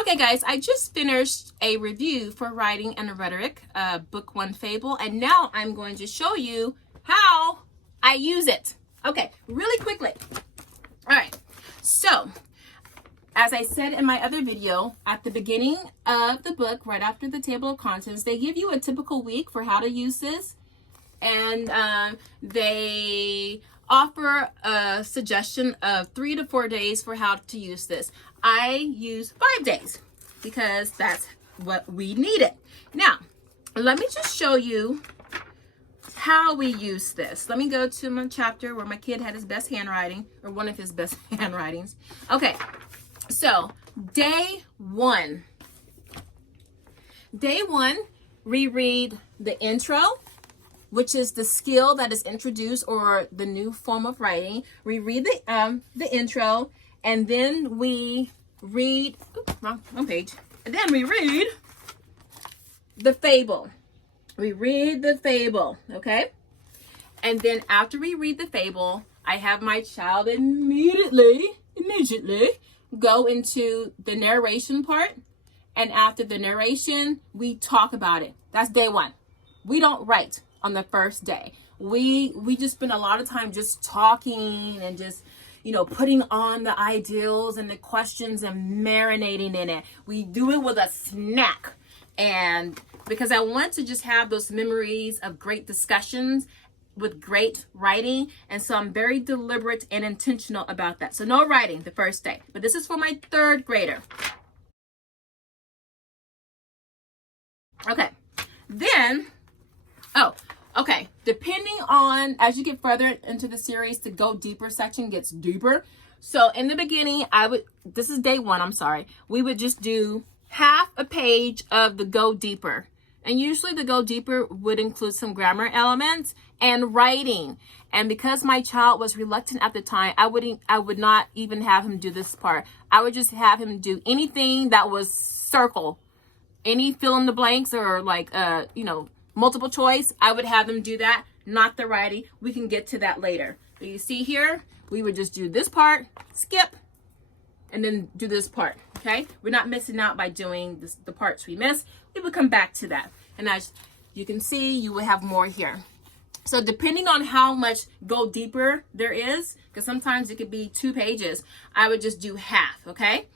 Okay guys, I just finished a review for Writing and Rhetoric, Book 1 Fable, and now I'm going to show you how I use it. Okay, really quickly. All right, so as I said in my other video, at the beginning of the book, right after the table of contents, they give you a typical week for how to use this, and they offer a suggestion of 3 to 4 days for how to use this. I use 5 days because that's what we needed. Now, let me just show you how we use this. Let me go to my chapter where my kid had his best handwriting, or one of his best handwritings. Okay, so day one. Day one, we read the intro, which is the skill that is introduced or the new form of writing. We read the intro, and then we read, wrong page. And then we read the fable. We read the fable, okay? And then after we read the fable, I have my child immediately go into the narration part. And after the narration, we talk about it. That's day one. We don't write on the first day. We just spend a lot of time just talking and just, putting on the ideals and the questions and marinating in it. We do it with a snack. And because I want to just have those memories of great discussions with great writing. And so I'm very deliberate and intentional about that. So no writing the first day, but this is for my 3rd grader. Okay, then, okay, depending on, as you get further into the series, the go deeper section gets deeper. So in the beginning, this is day one, I'm sorry, we would just do half a page of the go deeper. And usually the go deeper would include some grammar elements and writing. And because my child was reluctant at the time, I would not even have him do this part. I would just have him do anything that was circle. Any fill in the blanks or multiple choice, I would have them do that, not the writing. We can get to that later. But you see here, we would just do this part, skip, and then do this part, okay? We're not missing out by doing the parts we missed. We would come back to that. And as you can see, you will have more here. So depending on how much go deeper there is, because sometimes it could be 2 pages, I would just do half, okay?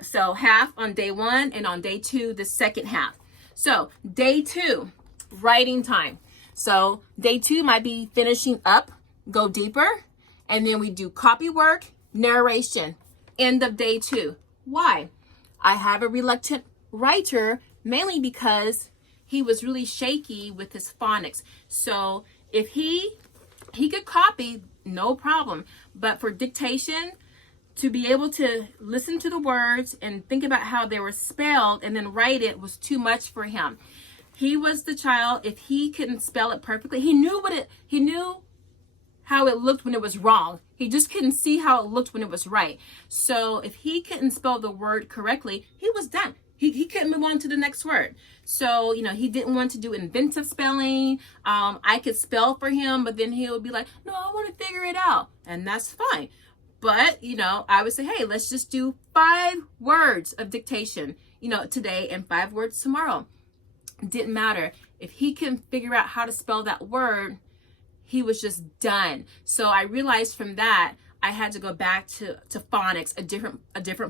So half on day 1, and on day 2, the second half. So day 2, writing time. So day 2 might be finishing up, go deeper, and then we do copy work, narration, end of day 2. Why? I have a reluctant writer, mainly because he was really shaky with his phonics. So if he could copy, no problem. But for dictation, to be able to listen to the words and think about how they were spelled and then write it was too much for him. He was the child, if he couldn't spell it perfectly, he knew how it looked when it was wrong. He just couldn't see how it looked when it was right. So if he couldn't spell the word correctly, he was done. He couldn't move on to the next word. So, he didn't want to do inventive spelling. I could spell for him, but then he would be like, no, I want to figure it out. And that's fine. But, I would say, hey, let's just do 5 words of dictation, today, and 5 words tomorrow. Didn't matter. If he couldn't figure out how to spell that word, he was just done. So I realized from that, I had to go back to phonics, a different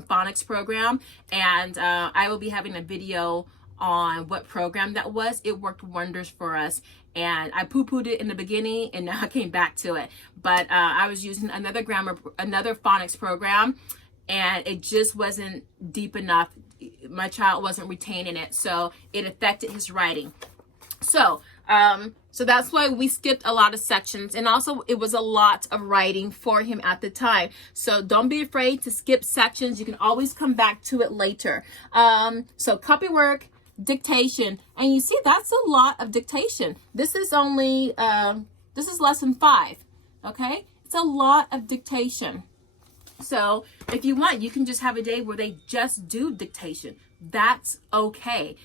phonics program. And I will be having a video on what program that was. It worked wonders for us. And I poo-pooed it in the beginning, and now I came back to it. But I was using another phonics program, and it just wasn't deep enough. My child wasn't retaining it, so it affected his writing. So that's why we skipped a lot of sections, and also it was a lot of writing for him at the time. So don't be afraid to skip sections. You can always come back to it later. So copy work, dictation, and you see that's a lot of dictation. This is only this is lesson 5, okay? It's a lot of dictation. So if you want, you can just have a day where they just do dictation. That's okay.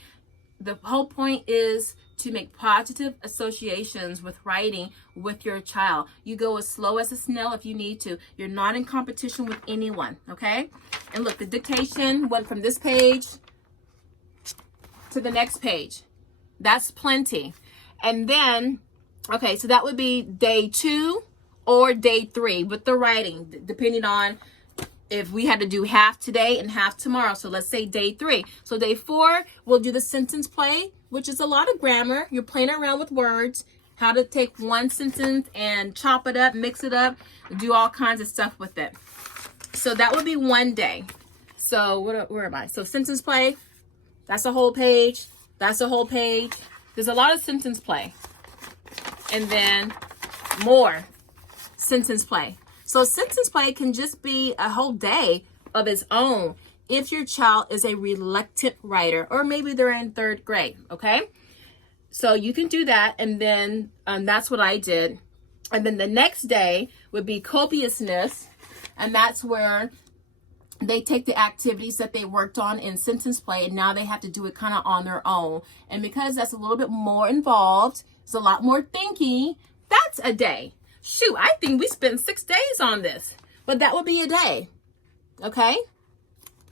the whole point is to make positive associations with writing with your child. You go as slow as a snail if you need to. You're not in competition with anyone, okay? And look, the dictation went from this page to the next page. That's plenty. And then, okay, so that would be day 2 or day 3 with the writing, depending on if we had to do half today and half tomorrow. So let's say day 3. So day 4, we'll do the sentence play, which is a lot of grammar. You're playing around with words, how to take one sentence and chop it up, mix it up, do all kinds of stuff with it. So that would be one day. So where am I? So sentence play, that's a whole page. That's a whole page. There's a lot of sentence play. And then more sentence play. So sentence play can just be a whole day of its own if your child is a reluctant writer, or maybe they're in 3rd grade, okay? So you can do that, and then that's what I did. And then the next day would be copiousness, and that's where they take the activities that they worked on in sentence play, and now they have to do it kind of on their own. And because that's a little bit more involved, it's a lot more thinking, that's a day. Shoot, I think we spent 6 days on this, but that would be a day, okay?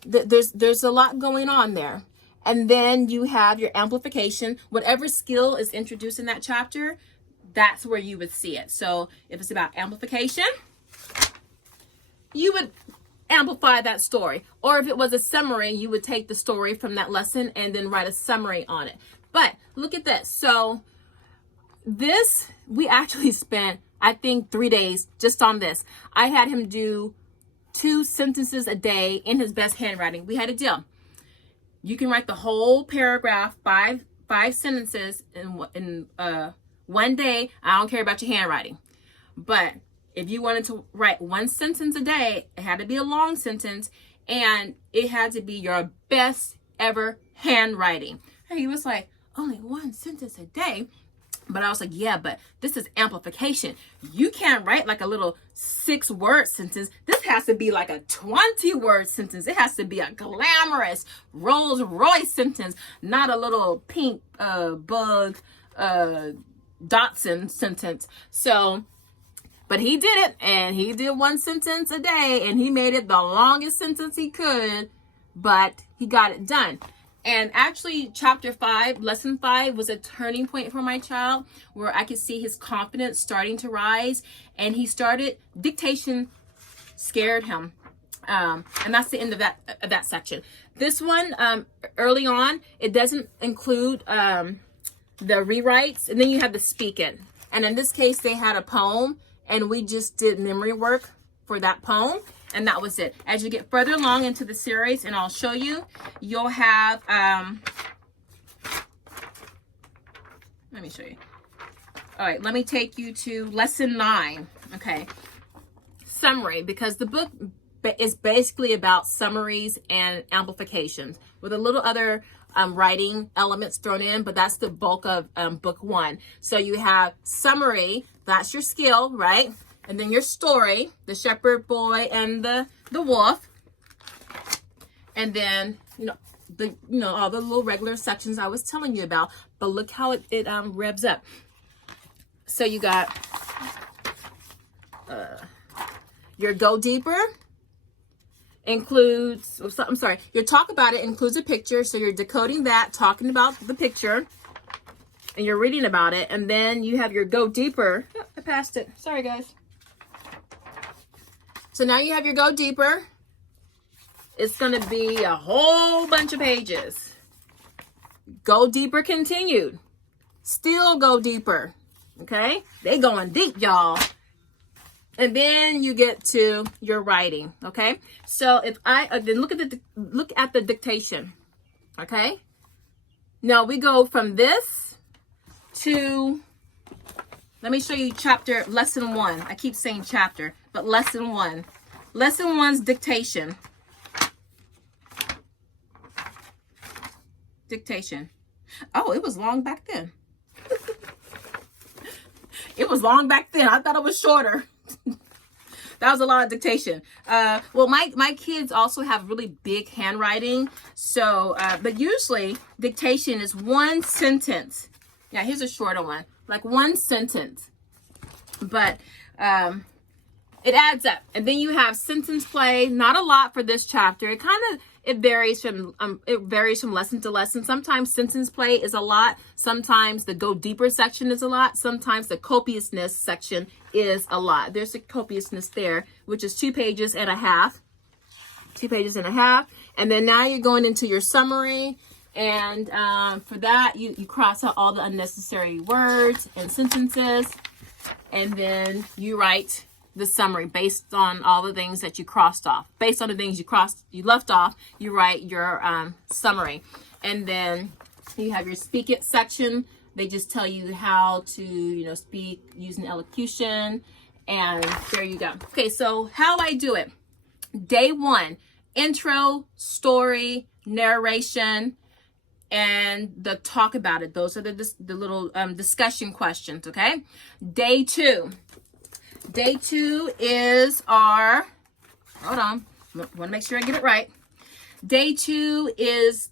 There's a lot going on there. And then you have your amplification. Whatever skill is introduced in that chapter, that's where you would see it. So if it's about amplification, you would amplify that story. Or if it was a summary, you would take the story from that lesson and then write a summary on it. But look at this. So this, we actually spent, I think, 3 days just on this. I had him do 2 sentences a day in his best handwriting. We had a deal. You can write the whole paragraph, five sentences in one day. I don't care about your handwriting. But if you wanted to write 1 sentence a day, it had to be a long sentence, and it had to be your best ever handwriting. And he was like, only 1 sentence a day? But I was like, yeah, but this is amplification. You can't write like a little 6-word sentence. This has to be like a 20-word sentence. It has to be a glamorous Rolls Royce sentence, not a little pink bug Datsun sentence. So, but he did it, and he did 1 sentence a day, and he made it the longest sentence he could, but he got it done. And actually, chapter 5, lesson 5 was a turning point for my child, where I could see his confidence starting to rise. And he started, dictation scared him. And that's the end of that section. This one, early on, it doesn't include the rewrites. And then you have the speak it. And in this case, they had a poem, and we just did memory work for that poem. And that was it. As you get further along into the series, and I'll show you, you'll have, let me show you. All right, let me take you to lesson 9. Okay. Summary, because the book is basically about summaries and amplifications with a little other writing elements thrown in, but that's the bulk of book 1. So you have summary, that's your skill, right? And then your story, the shepherd boy and the wolf. And then, all the little regular sections I was telling you about. But look how it revs up. So you got your go deeper includes, your talk about it includes a picture. So you're decoding that, talking about the picture, and you're reading about it. And then you have your go deeper. Oh, I passed it. Sorry, guys. So now you have your go deeper. It's going to be a whole bunch of pages. Go deeper continued. Still go deeper. Okay? They going deep, y'all. And then you get to your writing. Okay? So if then look at the dictation. Okay? Now we go from this to, let me show you lesson 1. I keep saying chapter, but lesson 1. Lesson 1's dictation. Dictation. Oh, it was long back then. It was long back then. I thought it was shorter. That was a lot of dictation. Well, my kids also have really big handwriting. So, but usually dictation is one sentence. Yeah, here's a shorter one, like one sentence. But it adds up. And then you have sentence play. Not a lot for this chapter. It varies from lesson to lesson. Sometimes sentence play is a lot. Sometimes the go deeper section is a lot. Sometimes the copiousness section is a lot. There's a copiousness there, which is 2 pages and a half. 2 pages and a half. And then now you're going into your summary. And for that, you cross out all the unnecessary words and sentences. And then you write the summary based on all the things that you crossed off. Based on the things you left off, you write your summary. And then you have your speak it section. They just tell you how to, speak using elocution. And there you go. Okay, so how I do it. Day 1, intro, story, narration, and the talk about it. Those are the little discussion questions, okay? Day 2. Day 2 is our, hold on, I want to make sure I get it right. Day 2 is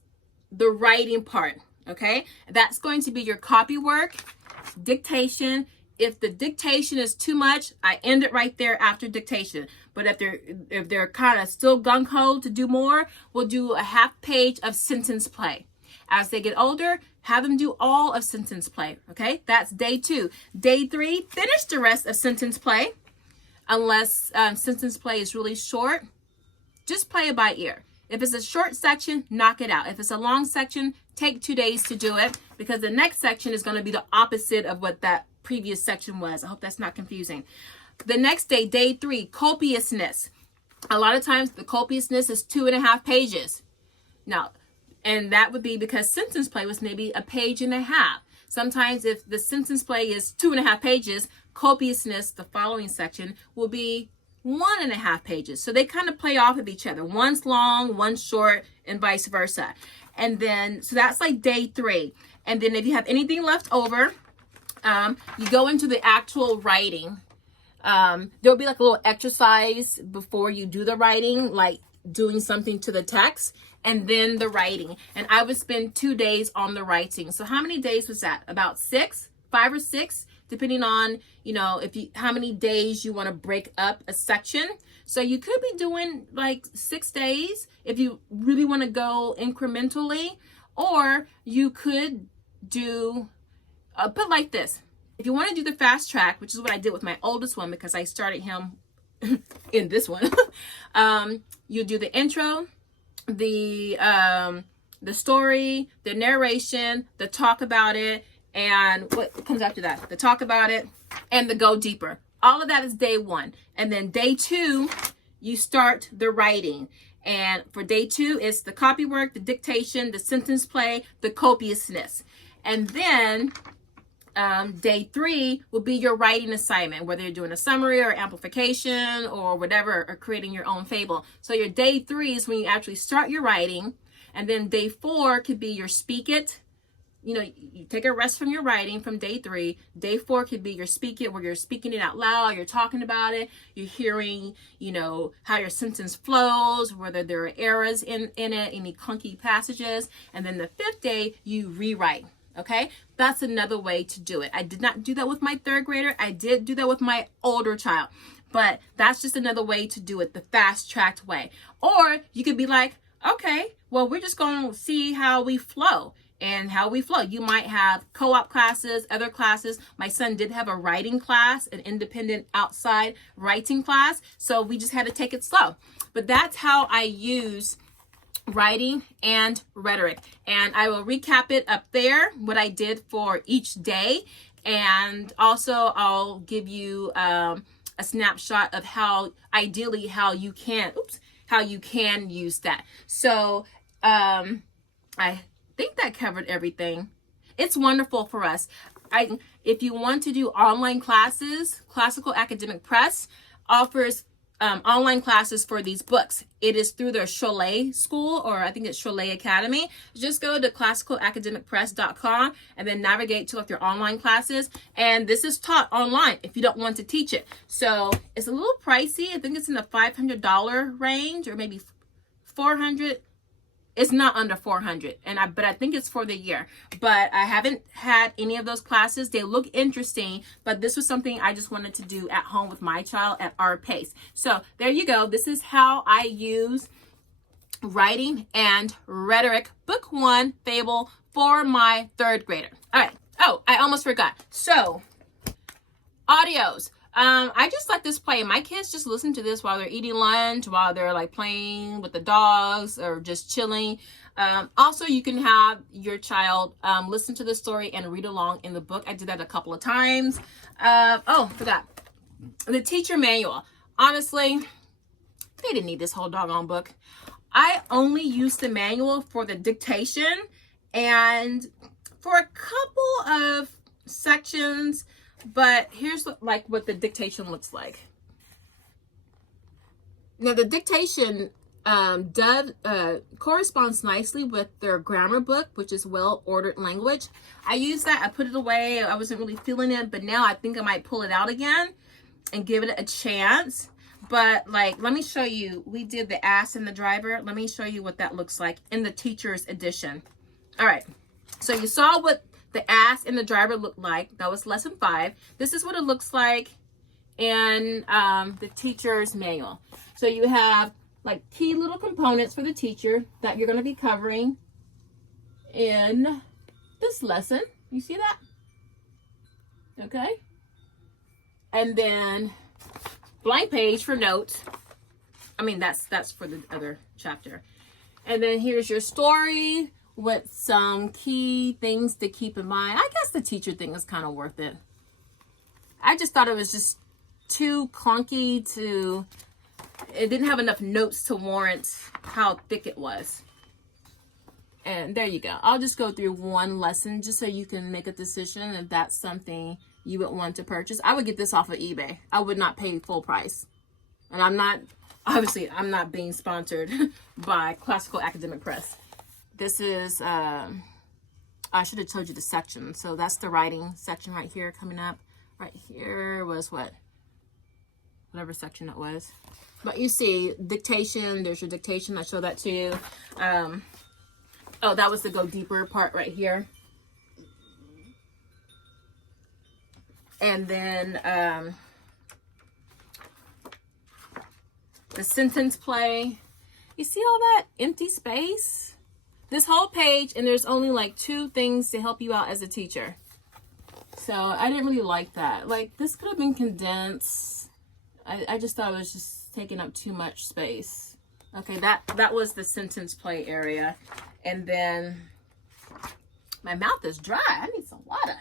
the writing part, okay? That's going to be your copy work, dictation. If the dictation is too much, I end it right there after dictation. But if they're kind of still gung-ho to do more, we'll do a half page of sentence play. As they get older, have them do all of sentence play, okay? That's day 2. Day 3, finish the rest of sentence play. Unless sentence play is really short, just play it by ear. If it's a short section, knock it out. If it's a long section, take 2 days to do it, because the next section is going to be the opposite of what that previous section was. I hope that's not confusing. The next day, day 3, copiousness. A lot of times the copiousness is 2.5 pages. Now, and that would be because sentence play was maybe a page and a half. Sometimes if the sentence play is 2.5 pages, copiousness, the following section, will be 1.5 pages. So they kind of play off of each other. One's long, one's short, and vice versa. And then, so that's like day 3. And then if you have anything left over, you go into the actual writing. There'll be like a little exercise before you do the writing, like doing something to the text, and then the writing. And I would spend 2 days on the writing. So how many days was that? About 5 or 6, depending on, how many days you want to break up a section. So you could be doing like 6 days if you really want to go incrementally, or you could do, put like this. If you want to do the fast track, which is what I did with my oldest one, because I started him in this one, you do the intro, the story, the narration, the talk about it, and what comes after that? The talk about it and the go deeper. All of that is day 1. And then day 2, you start the writing. And for day 2, it's the copy work, the dictation, the sentence play, the copiousness. And then day 3 will be your writing assignment, whether you're doing a summary or amplification or whatever, or creating your own fable. So your day 3 is when you actually start your writing. And then day 4 could be your speak it. You take a rest from your writing from day 3. Day 4 could be your speak it, where you're speaking it out loud, you're talking about it, you're hearing, how your sentence flows, whether there are errors in it, any clunky passages. And then the 5th day, you rewrite. Okay, that's another way to do it. I did not do that with my 3rd grader. I did do that with my older child, but that's just another way to do it, the fast tracked way. Or you could be like, okay, well, we're just going to see how we flow. And how we flow. You might have co-op classes, other classes. My son did have a writing class, an independent outside writing class. So we just had to take it slow. But that's how I use writing and rhetoric. And I will recap it up there, what I did for each day. And also I'll give you a snapshot of how you can use that. So I think that covered everything. It's wonderful for us. If you want to do online classes, Classical Academic Press offers online classes for these books. It is through their Cholet school, or I think it's Cholet Academy. Just go to classicalacademicpress.com and then navigate to like your online classes. And this is taught online if you don't want to teach it. So it's a little pricey. I think it's in the $500 range, or maybe $400. It's not under $400, but I think it's for the year. But I haven't had any of those classes. They look interesting, but this was something I just wanted to do at home with my child at our pace. So there you go. This is how I use Writing and Rhetoric Book 1 Fable for my 3rd grader. All right. Oh, I almost forgot. So audios. I just let this play. My kids just listen to this while they're eating lunch, while they're like playing with the dogs or just chilling. Also, you can have your child listen to the story and read along in the book. I did that a couple of times. Forgot. The teacher manual. Honestly, they didn't need this whole doggone book. I only used the manual for the dictation and for a couple of sections. But here's what the dictation looks like. Now the dictation corresponds nicely with their grammar book, which is well-ordered language. I used that. I put it away. I wasn't really feeling it, but now I think I might pull it out again and give it a chance. But let me show you. We did the ass and the driver. Let me show you what that looks like in the teacher's edition. All right. So you saw what the ass and the driver looked like. That was lesson 5. This is what it looks like in the teacher's manual. So you have like key little components for the teacher that you're going to be covering in this lesson. You see that? Okay. And then blank page for notes. I mean, that's for the other chapter. And then here's your story with some key things to keep in mind. I guess the teacher thing is kind of worth it. I just thought it was just too clunky it didn't have enough notes to warrant how thick it was. And there you go. I'll just go through one lesson just so you can make a decision if that's something you would want to purchase. I would get this off of eBay. I would not pay full price. And I'm not being sponsored by Classical Academic Press. This is, I should have told you the section. So that's the writing section right here coming up. Right here was whatever section it was. But you see, dictation, there's your dictation. I showed that to you. That was the go deeper part right here. And then the sentence play. You see all that empty space? This whole page, and there's only like 2 things to help you out as a teacher. So I didn't really like that. This could have been condensed. I just thought it was just taking up too much space. Okay, that was the sentence play area. And then my mouth is dry. I need some water.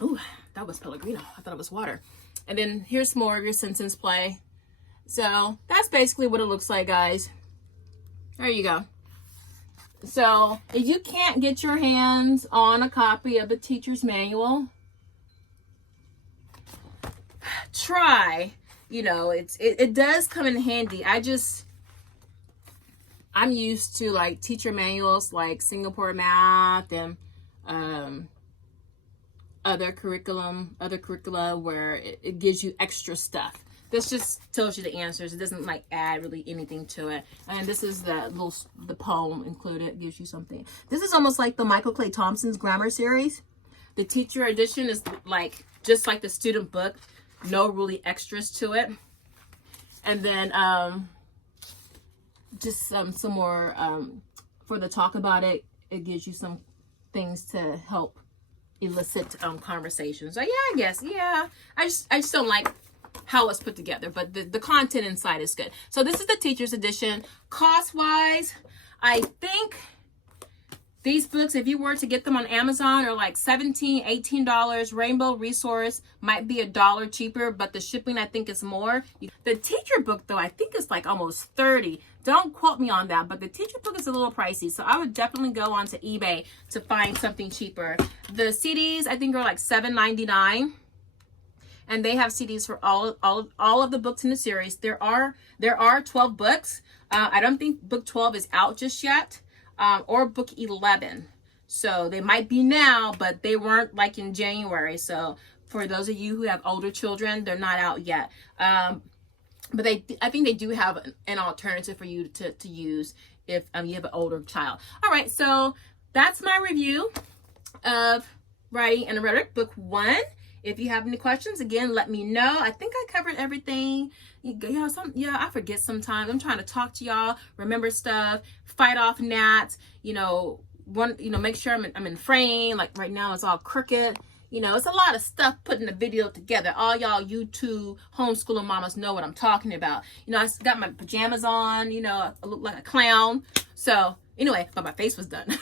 Ooh, that was Pellegrino. I thought it was water. And then here's more of your sentence play. So that's basically what it looks like, guys. There you go. So if you can't get your hands on a copy of the teacher's manual, try. It does come in handy. I'm used to teacher manuals like Singapore Math and other curricula where it gives you extra stuff. This just tells you the answers. It doesn't add really anything to it. And this is the poem included. It gives you something. This is almost like the Michael Clay Thompson's grammar series. The teacher edition is just like the student book. No really extras to it. And then just some more for the talk about it. It gives you some things to help elicit conversations. So yeah, I guess, yeah. I just don't like how it's put together, but the content inside is good. So this is the teacher's edition. Cost wise, I think these books, if you were to get them on Amazon, are $17, $18. Rainbow Resource might be $1 cheaper, but the shipping I think is more. The teacher book though, I think is almost $30. Don't quote me on that, but the teacher book is a little pricey, so I would definitely go onto eBay to find something cheaper. The CDs I think are $7.99. and they have CDs for all of the books in the series. There are 12 books. I don't think book 12 is out just yet, or book 11. So they might be now, but they weren't like in January. So for those of you who have older children, they're not out yet. But I think they do have an alternative for you to use if you have an older child. All right, so that's my review of Writing and Rhetoric Book 1. If you have any questions, again, let me know. I think I covered everything. I forget sometimes. I'm trying to talk to y'all, remember stuff, fight off gnats, make sure I'm in frame. Like right now it's all crooked. It's a lot of stuff putting the video together. All y'all YouTube homeschooling mamas know what I'm talking about. I got my pajamas on, I look like a clown. So anyway, but my face was done.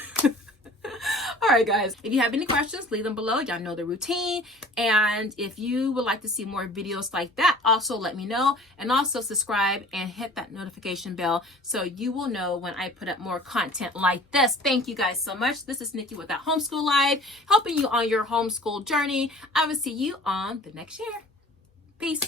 All right, guys, if you have any questions, leave them below. Y'all know the routine. And if you would like to see more videos like that, also let me know. And also subscribe and hit that notification bell so you will know when I put up more content like this. Thank you guys so much. This is Nikki with that Homeschool Live, helping you on your homeschool journey. I will see you on the next year. Peace.